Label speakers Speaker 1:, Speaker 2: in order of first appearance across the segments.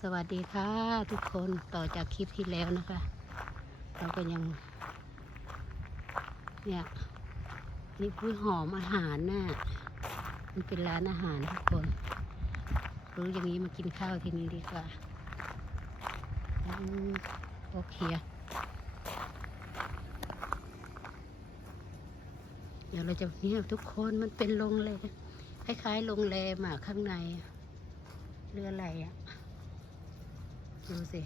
Speaker 1: สวัสดีค่ะทุกคนต่อจากคลิปที่แล้วนะคะ เราก็ยัง เนี่ยนี่พือหอมอาหารน่ะมันเป็นร้านอาหารทุกคน รู้อย่างนี้มากินข้าวที่นี่ดีกว่าโอเคเดี๋ยวเราจะเนี่ยทุกคนมันเป็นโรงแรมคล้ายๆโรงแรมอะข้างในเรืออะไรอะ ดูสิ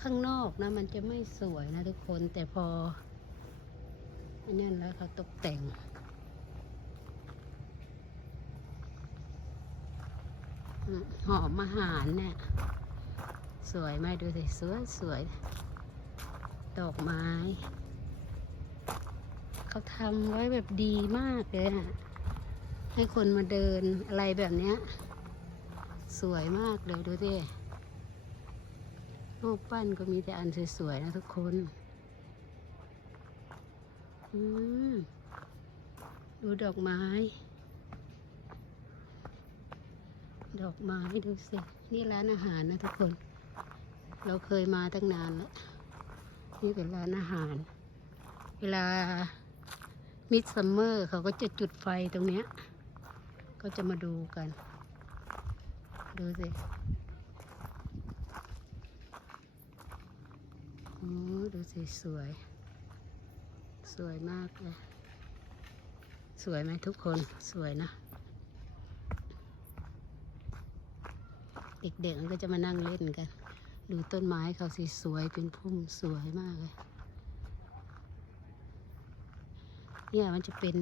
Speaker 1: ข้างนอกนะ มันจะไม่สวยนะทุกคนแต่พออันนั้แล้วเขาตกแต่ง หอมอาหารเนี่ยสวยไหมดูสิ สวยสวยดอกไม้ เขาทำไว้แบบดีมากเลยอะให้คนมาเดินอะไรแบบเนี้ย สวยมากเลยดูสิ รูปปั้นก็มีแต่อันสวยๆนะทุกคน อืม ดูดอกไม้ ดอกไม้ดูสิ นี่ร้านอาหารนะทุกคน เราเคยมาตั้งนานแล้ว นี่เป็นร้านอาหาร เวลามิดซัมเมอร์เขาก็จะจุดไฟตรงเนี้ย ก็จะมาดูกัน ดูสิ โอ้ ดูสิสวย สวยมากเลย สวยไหมทุกคนสวยนะ เด็กๆมันก็จะมานั่งเล่นกัน ดูต้นไม้เขาสิสวยเป็นพุ่มสวยมากเลย เนี่ยมันจะเป็น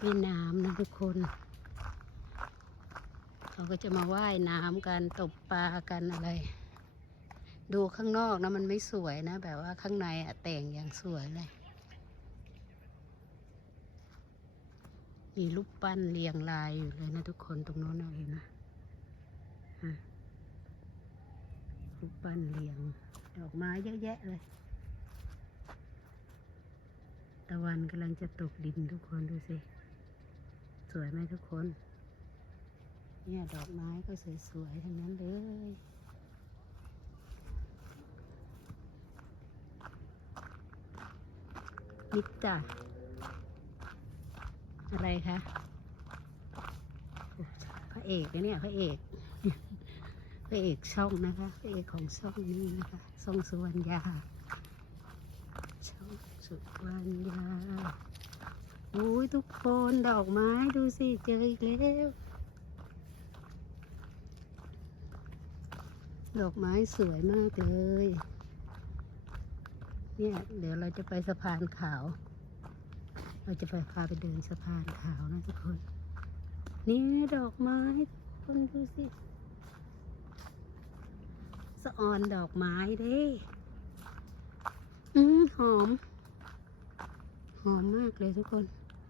Speaker 1: แม่น้ำนะทุกคน เขาก็จะมาว่ายน้ำกันตบปลากันอะไร ดูข้างนอกนะมันไม่สวยนะ แบบว่าข้างในอะแต่งอย่างสวยเลย มีรูปปั้นเรียงรายอยู่เลยนะทุกคนตรงโน้นนะเห็นนะฮะรูปปั้นเรียง ดอกไม้เยอะแยะเลย ตะวันกำลังจะตกดินทุกคนดูสิ สวยไหมทุกคน เนี่ยดอกไม้ก็สวยๆทั้งนั้นเลย นิดจ้ะอะไรคะพระเอกนะเนี่ยพระเอกพระเอกช่องนะคะพระเอกของช่องนี้นะคะช่องสุวรรณยาช่องสุวรรณยาโอ้ยทุกคนดอกไม้ดูสิเจออีกแล้วดอกไม้สวยมากเลย เนี่ยเดี๋ยวเราจะไปสะพานขาว เราจะไปพาไปเดินสะพานขาวนะทุกคน นี่ดอกไม้คนดูสิสะออนดอกไม้เด้อืมหอม หอมมากเลยทุกคน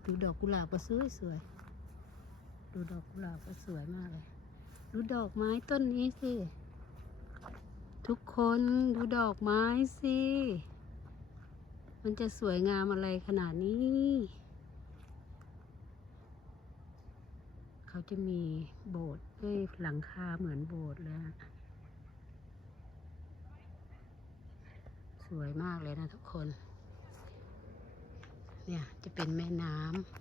Speaker 1: ดูดอกกุหลาบก็สวยสวยดูดอกกุหลาบก็สวยมากเลย ดูดอกไม้ต้นนี้สิ ทุกคนดูดอกไม้สิ มันจะสวยงามอะไรขนาดนี้ เขาจะมีโบสถ์ด้วยหลังคาเหมือนโบสถ์เลยสวยมากเลยนะทุกคน เนี่ยจะเป็นแม่น้ำ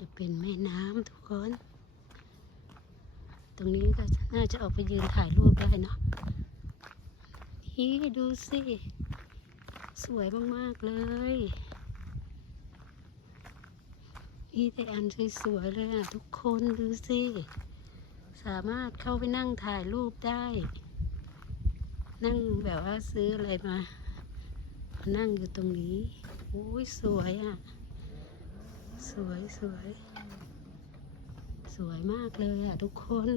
Speaker 1: จะเป็นแม่น้ำทุกคน ตรงนี้ก็น่าจะออกไปยืนถ่ายรูปได้เนาะนี่ดูสิ สวยมาก ๆ เลยนี่แต่อันสวยๆเลยอะ ทุกคนดูสิ สามารถเข้าไปนั่งถ่ายรูปได้ นั่งแบบว่าซื้ออะไรมา นั่งอยู่ตรงนี้ โอ้ยสวยอะ สวยสวย สวยมากเลยอะทุกคน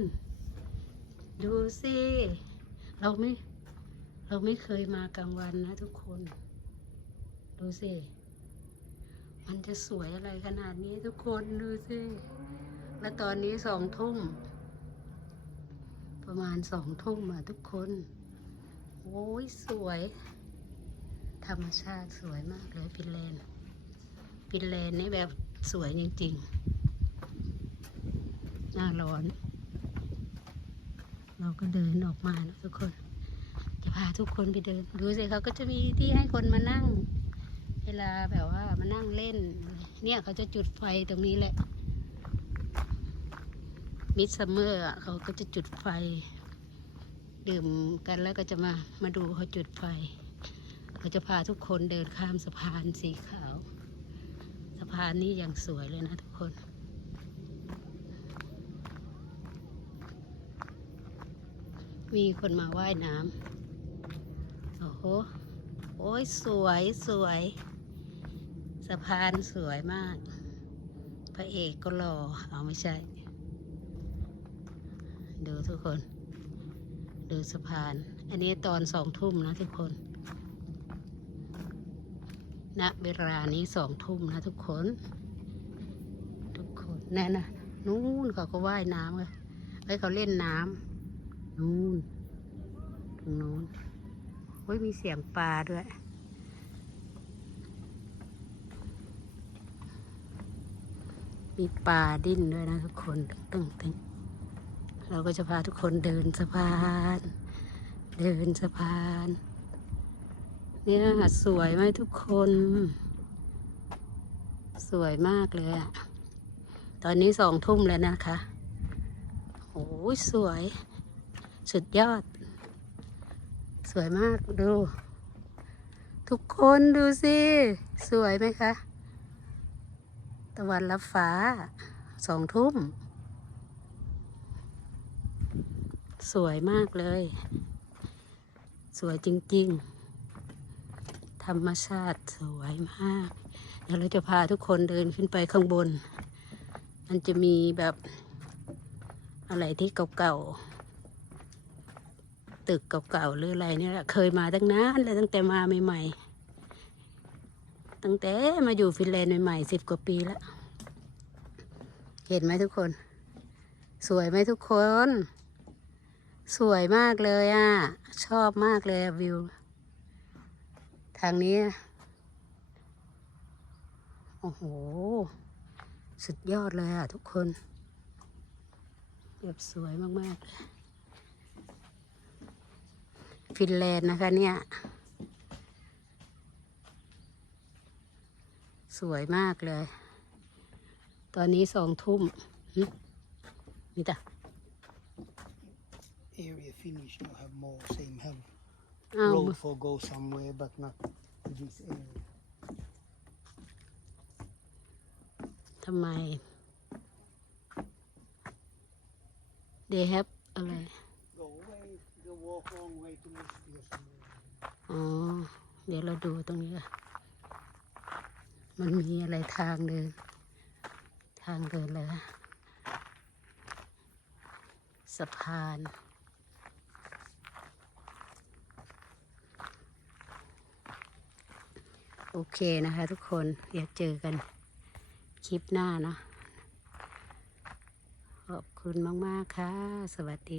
Speaker 1: ดูสิ เราไม่ เราไม่เคยมากลางวันนะทุกคน ดูสิ มันจะสวยอะไรขนาดนี้ทุกคนดูสิ แล้วตอนนี้สองทุ่ม ประมาณสองทุ่มอะทุกคน โอ้ยสวย ธรรมชาติสวยมากเลยฟินแลนด์ฟินแลนด์นี่แบบสวยจริง ๆ หน้าร้อน เราก็เดินออกมานะทุกคน จะพาทุกคนไปเดิน ดูสิเขาก็จะมีที่ให้คนมานั่ง เวลาแบบว่ามานั่งเล่น เนี่ยเขาจะจุดไฟตรงนี้แหละ มิดซัมเมอร์เขาก็จะจุดไฟ ดื่มกันแล้วก็จะมามาดูเขาจุดไฟเขาจะพาทุกคนเดินข้ามสะพานสีขาว สะพานนี้ยังสวยเลยนะทุกคน มีคนมาว่ายน้ำโอ้โห โอ้ยสวยสวย สะพานสวยมาก พระเอกก็รอเอาไม่ใช่ ดูทุกคน ดูสะพาน อันนี้ตอนสองทุ่มนะทุกคนณเวลานี้สองทุ่มนะทุกคน ทุกคนแน่นะ นู้นเขาก็ว่ายน้ำเลยเอ้ยเขาเล่นน้ำ นู้นตรงนู้นโอ้ยมีเสียงปลาด้วย มีปลาดิ้นด้วยนะทุกคนตึงตึงตึงเราก็จะพาทุกคนเดินสะพาน เดินสะพานเนี่ยสวยไหมทุกคน สวยมากเลยอะตอนนี้สองทุ่มแล้วนะคะโอ้ยสวย สุดยอด สวยมากดู ทุกคนดูสิ สวยไหมคะ ตะวันรับฟ้าสองทุ่ม สวยมากเลย สวยจริง ๆ ธรรมชาติสวยมาก เดี๋ยวเราจะพาทุกคนเดินขึ้นไปข้างบน มันจะมีแบบอะไรที่เก่าๆ ตึกเก่าๆหรืออะไรเนี่ยแหละเคยมาตั้งนานเลยตั้งแต่มาใหม่ๆ ตั้งแต่มาอยู่ฟินแลนด์ใหม่ๆสิบกว่าปีแล้ว เห็นไหมทุกคน สวยไหมทุกคน สวยมากเลยอะ ชอบมากเลยวิว ทางนี้ โอ้โห สุดยอดเลยอะทุกคนแบบสวยมากๆเลย ฟินแลนด์นะคะเนี่ย สวยมากเลย ตอนนี้สองทุ่มหึนี่จ้ะ
Speaker 2: area finished to have more same have
Speaker 1: อ้าว
Speaker 2: road for go somewhere but not this area
Speaker 1: ทำไม they have อะไร อ๋อ เดี๋ยวเราดูตรงนี้ค่ะมันมีอะไรทางเดิน ทางเดินเลยสะพานโอเคนะคะทุกคน เดี๋ยวเจอกันคลิปหน้าเนาะขอบคุณมาก ๆ ค่ะ สวัสดี